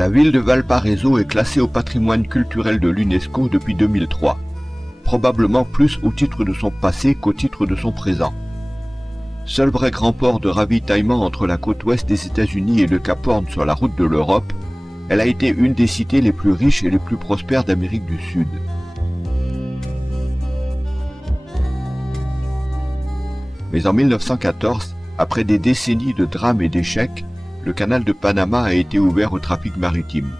La ville de Valparaíso est classée au patrimoine culturel de l'UNESCO depuis 2003, probablement plus au titre de son passé qu'au titre de son présent. Seul vrai grand port de ravitaillement entre la côte ouest des États-Unis et le Cap Horn sur la route de l'Europe, elle a été une des cités les plus riches et les plus prospères d'Amérique du Sud. Mais en 1914, après des décennies de drames et d'échecs, le canal de Panama a été ouvert au trafic maritime,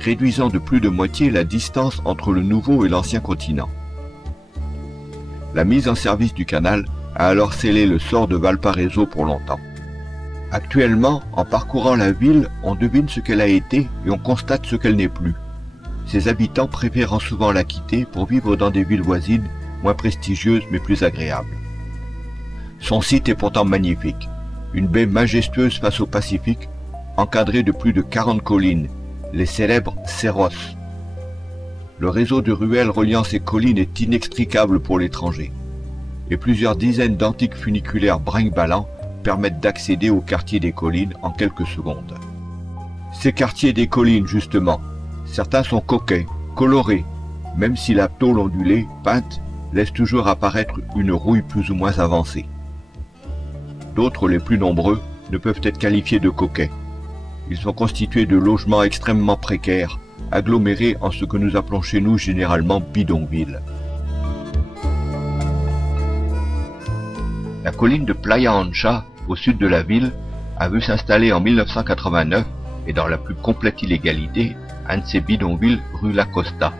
réduisant de plus de moitié la distance entre le nouveau et l'ancien continent. La mise en service du canal a alors scellé le sort de Valparaíso pour longtemps. Actuellement, en parcourant la ville, on devine ce qu'elle a été et on constate ce qu'elle n'est plus. Ses habitants préférant souvent la quitter pour vivre dans des villes voisines, moins prestigieuses mais plus agréables. Son site est pourtant magnifique. Une baie majestueuse face au Pacifique, encadrée de plus de 40 collines, les célèbres cerros. Le réseau de ruelles reliant ces collines est inextricable pour l'étranger, et plusieurs dizaines d'antiques funiculaires brinque-ballants permettent d'accéder au quartier des collines en quelques secondes. Ces quartiers des collines, justement, certains sont coquets, colorés, même si la tôle ondulée, peinte, laisse toujours apparaître une rouille plus ou moins avancée. D'autres, les plus nombreux, ne peuvent être qualifiés de coquets. Ils sont constitués de logements extrêmement précaires, agglomérés en ce que nous appelons chez nous généralement bidonvilles. La colline de Playa Ancha, au sud de la ville, a vu s'installer en 1989, et dans la plus complète illégalité, un de ces bidonvilles rue La Costa.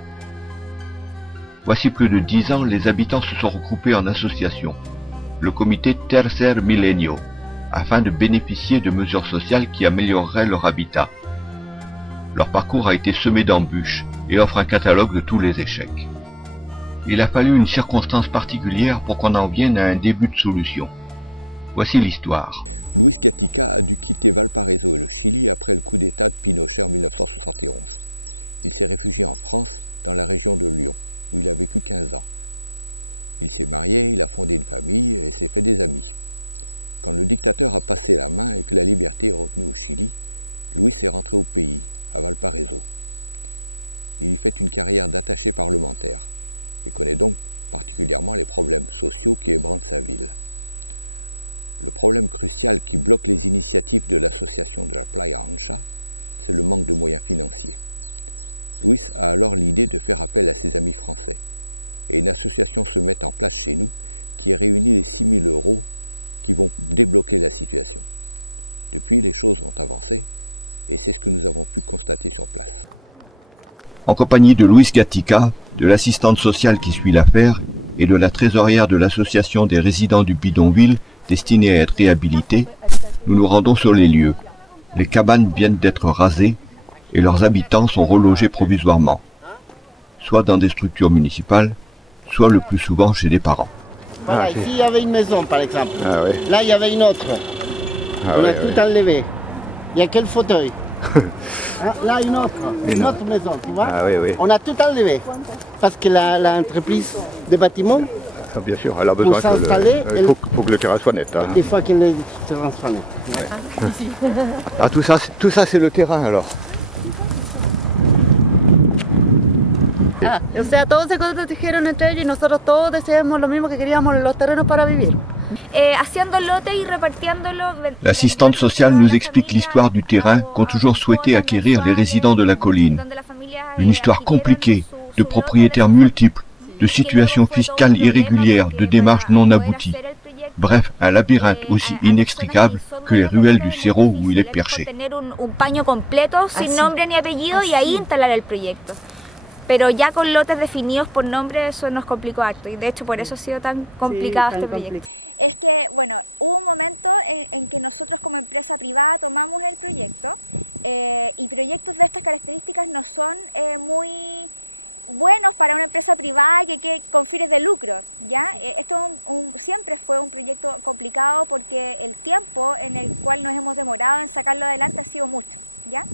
Voici plus de 10 ans, les habitants se sont regroupés en association, le comité Tercer Milenio, afin de bénéficier de mesures sociales qui amélioreraient leur habitat. Leur parcours a été semé d'embûches et offre un catalogue de tous les échecs. Il a fallu une circonstance particulière pour qu'on en vienne à un début de solution. Voici l'histoire. Luis Gatica a dû quitter Valparaíso et le Chili après le coup d'État de Pinochet en 1971. Il s'est réfugié en France, dans la région de Lyon, où il a vécu 15 ans. Il s'est marié, il a fondé une famille et s'est fait des amis. Quand le dictateur a passé la main et que la liberté est revenue au Chili, Luis est rentré au pays, à Valparaíso. Il y fait une carrière d'attaché parlementaire et connaît donc particulièrement les problèmes sociaux qui ébranlent sa ville. Le problème crucial qui bloque les initiatives de l'association de la Playa Ancha, c'est le manque de moyens financiers. Luis a alors l'idée de faire appel à ses amis français. Et une association se met en place chez nous qui réunit les 6 000 € qui vont débloquer la situation. Depuis, les choses ont avancé et c'est ce que nous avons pu constater sur place. En compagnie de Luis Gatica, de l'assistante sociale qui suit l'affaire et de la trésorière de l'association des résidents du bidonville destinée à être réhabilités, nous nous rendons sur les lieux. Les cabanes viennent d'être rasées et leurs habitants sont relogés provisoirement, soit dans des structures municipales, soit le plus souvent chez des parents. Voilà, ici il y avait une maison par exemple. Ah, ouais. Là il y avait une autre. On a tout enlevé. Il n'y a que le fauteuil. Là une autre maison, tu vois. Ah, oui. On a tout enlevé. Parce que l'entreprise de bâtiment, Ah, bien sûr, elle a besoin pour s'installer, faut que le terrain soit net. Hein. il faut que le terrain soit net. Ouais. Ah, tout ça c'est le terrain alors. O sea, todos se protegieron entre ellos y nosotros todos deseamos lo mismo que queríamos los terrenos para vivir. Haciendo lote y repartiéndolo. L'assistante sociale nous explique l'histoire du terrain qu'ont toujours souhaité acquérir les résidents de la colline. Une histoire compliquée, de propriétaires multiples, de situations fiscales irrégulières, de démarches non abouties. Bref, un labyrinthe aussi inextricable que les ruelles du Cerro où il est perché. Un paño completo sin nombre ni apellido y ahí instalar el proyecto. Pero ya con lotes definidos por nombre eso nos complicó harto y de hecho por eso ha sido tan complicado este proyecto. Es que, bueno, hubo un momento en que nosotros como empresa privada tomamos el proyecto y proyectos de estas características no son muy buenos para una empresa privada que con fines de lucro, ¿ya? Esto siempre fue un proyecto complicado porque el tiempo en el cual nos hemos demorado en sacarlo adelante ha sido mucho, ¿ya?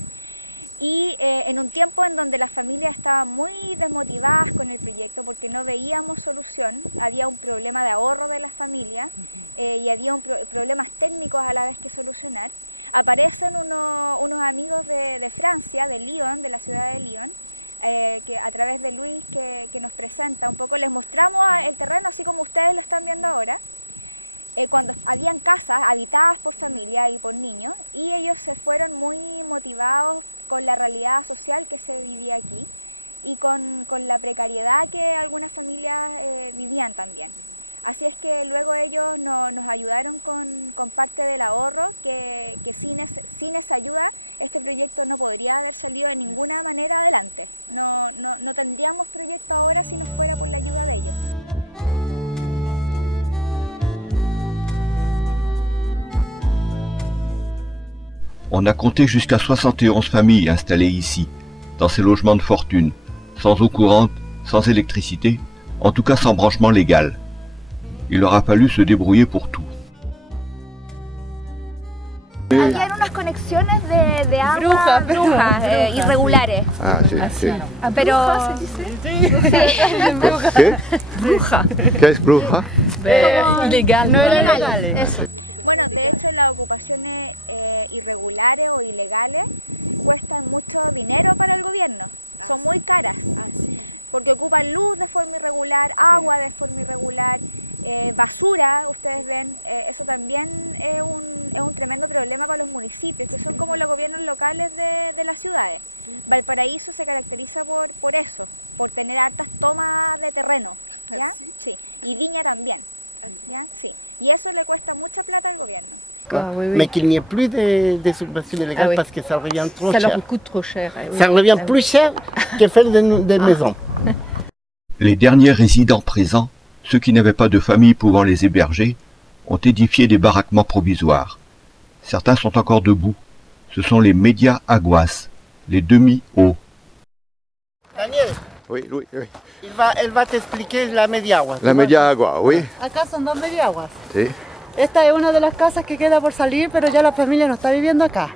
Y en un tiempo en donde las familias estaban muy desmotivadas con el proyecto porque no veíamos solución, había un problema de ahorro de las familias y había problemas técnicos a la vez que solucionar, aparecen unos amigos de Francia, de Lyon, de la ciudad de Lyon, que a través de Luis que nos presenta un poco, les mostramos el terreno así como ustedes lo están viendo ahora, cuando habían casas habitadas por familia y por niños, y ellos se fueron muy motivados con la realidad social que se vivía aquí y con la precariedad que algunas familias vivían también. Así es que luego ellos nos ayudaron con parte del ahorro, que sin esa ayuda este proyecto no podría haber salido de ninguna manera adelante. No tendríamos proyecto ahora si no fuera por la ayuda de ellos. On a compté jusqu'à 71 familles installées ici, dans ces logements de fortune, sans eau courante, sans électricité, en tout cas sans branchement légal. Il leur a fallu se débrouiller pour tout. Habían unas conexiones de agua brujas, irregulares. Ah, sí. Pero... ¿Qué? Bruja. ¿Qué es bruja? Ilegal. No ilegal, eso. Bueno, de hecho las ocupaciones irregulares o ilegales cuestan mucho dinero para el gobierno, son muy caras, porque ocupan luz de forma irregular, agua de forma irregular, basura, ustedes ven, eso también es un tremendo problema para los municipios, que son como los gobiernos locales de las ciudades. Valparaíso se caracteriza por eso, por tener hartas tomas de terreno, ¿ya? Sí, y Viña también. ¿Ya? Sí. Y eso le cuesta mucha plata al gobierno. Mais qu'il n'y ait plus de subventions illégales parce que ça revient trop cher. Ça leur coûte trop cher. Ça revient plus cher que faire des maisons. Les derniers résidents présents, ceux qui n'avaient pas de famille pouvant les héberger, ont édifié des baraquements provisoires. Certains sont encore debout. Ce sont les media aguas, les demi-hauts. Daniel, Oui. él va t'expliquer la media agua. La media agua, oui. Acá son dos mediaguas. Sí. Esta es una de las casas que queda por salir, pero ya la familia no está viviendo acá.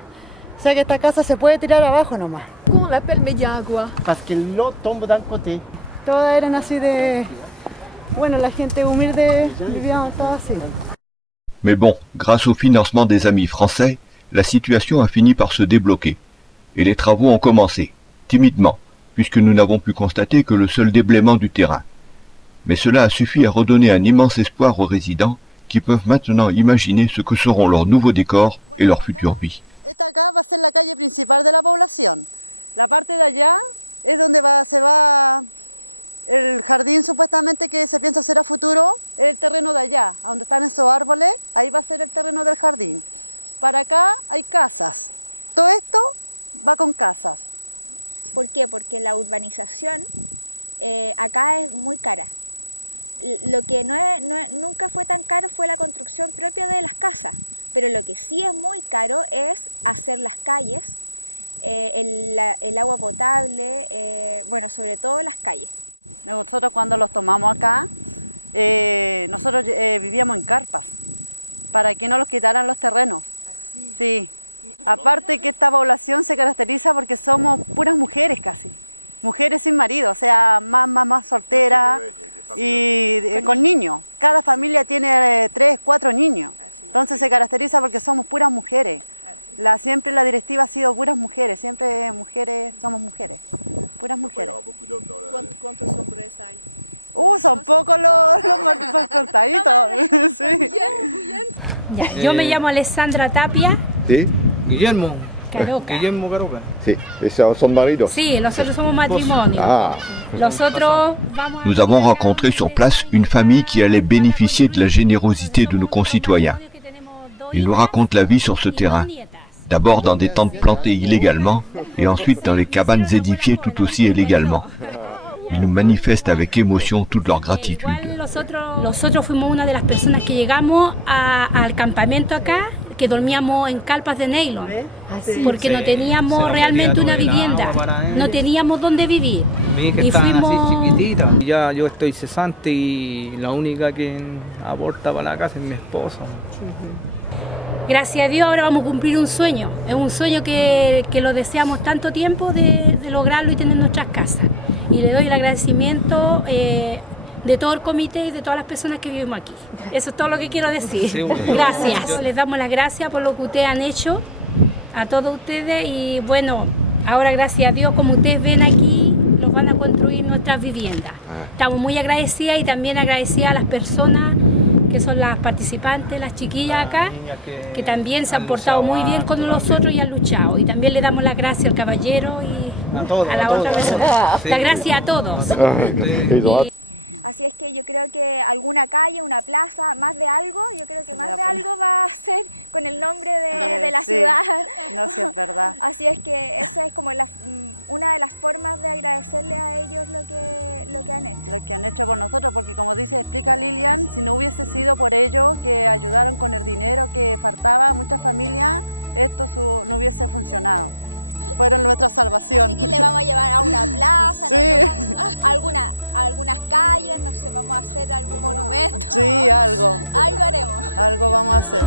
O sea que esta casa se puede tirar abajo nomás. Comment on l'appelle Media Agua? Parce que l'eau tombe d'un côté. Todas eran así de... Bueno, la gente humilde vivía todas así. Mais bon, grâce au financement des amis français, la situation a fini par se débloquer. Et les travaux ont commencé, timidement, puisque nous n'avons pu constater que le seul déblaiement du terrain. Mais cela a suffi à redonner un immense espoir aux résidents qui peuvent maintenant imaginer ce que seront leurs nouveaux décors et leur future vie. Esta acá va a ser la calle principal de la población. La parte de allá es donde se va el jardín supuestamente que se piensa hacer a futuro, el terreno de allá, a donde están esos árboles, ahí va a ser el terreno del jardín. Para acá hay casas. Todo esto va con casas. ¿Por qué? Porque la urbanización acá es muy cara. Lo que nunca fue tan caro fue la construcción propia de las casas, pero lo que sí es muy caro es hacer las calles, el agua potable, bueno, sobre todo las calles. Nosotros cuando los tomamos acá, nosotros vivíamos en carpas, para que no los quitaran los terrenos. Sí. Aparte que esta población se caracteriza porque somos puras mujeres casi, mujeres sin marido, o sea, más solteras y con niños. Cada familia tiene 3, 4 niños, entonces se caracteriza porque somos puras mujeres. Siempre la directiva ha sido puras mujeres, siempre mujeres, somos mujeres, puras mujeres. ¿Cuántos hombres hay? Son pocos los contaditos. Sí. Ya, yo me llamo Alessandra Tapia. ¿Sí? Guillermo. Caroca. Guillermo Caroca. Sí. ¿Son maridos? Sí, nosotros somos matrimonio. Ah. Nosotros vamos Nous avons rencontré sur place une famille qui allait bénéficier de la générosité de nos concitoyens. Ils nous racontent la vie sur ce terrain, d'abord dans des tentes plantées illégalement et ensuite dans les cabanes édifiées tout aussi illégalement. Ils nous manifestent avec émotion toute leur gratitude. Nosotros fuimos una de las personas que llegamos al campamento acá, que dormíamos en carpas de nylon, porque no teníamos realmente una vivienda, no teníamos dónde vivir. Mi hija estaba así chiquitita. Ya yo estoy cesante y la única que aporta para la casa es mi esposa. gracias a Dios ahora vamos a cumplir un sueño. Es un sueño que lo deseamos tanto tiempo de lograrlo y tener nuestras casas. Y le doy el agradecimiento de todo el comité y de todas las personas que vivimos aquí. Eso es todo lo que quiero decir. Sí, gracias. Les damos las gracias por lo que ustedes han hecho, a todos ustedes. Y bueno, ahora gracias a Dios, como ustedes ven aquí, nos van a construir nuestras viviendas. Estamos muy agradecidas y también agradecidas a las personas que son las participantes, las chiquillas acá, que también se han portado muy bien con nosotros y han luchado. Y también le damos las gracias al caballero y a la otra persona. Las gracias a todos. Así es que yo creo que alguna calle, una plaza, más de algo, yo creo que más de algo va a ser con el nombre de la ciudad. No, sí, es verdad. Así es que esa es como una de las formas de agradecerle a ellos lo que han hecho. Lo que han hecho por nosotros, porque como explica Lilian, si no hubiese sido por ellos que ayudaron con el dinero que faltaba a muchas familias, esto no hubiese funcionado. Fueron nuestra salvación. Así que le vamos a llevar a una plaza, sí. a algunas calles, no sé, vamos a hacer algún monumento. Sí, algo. Algo haremos. Algo vamos a hacer.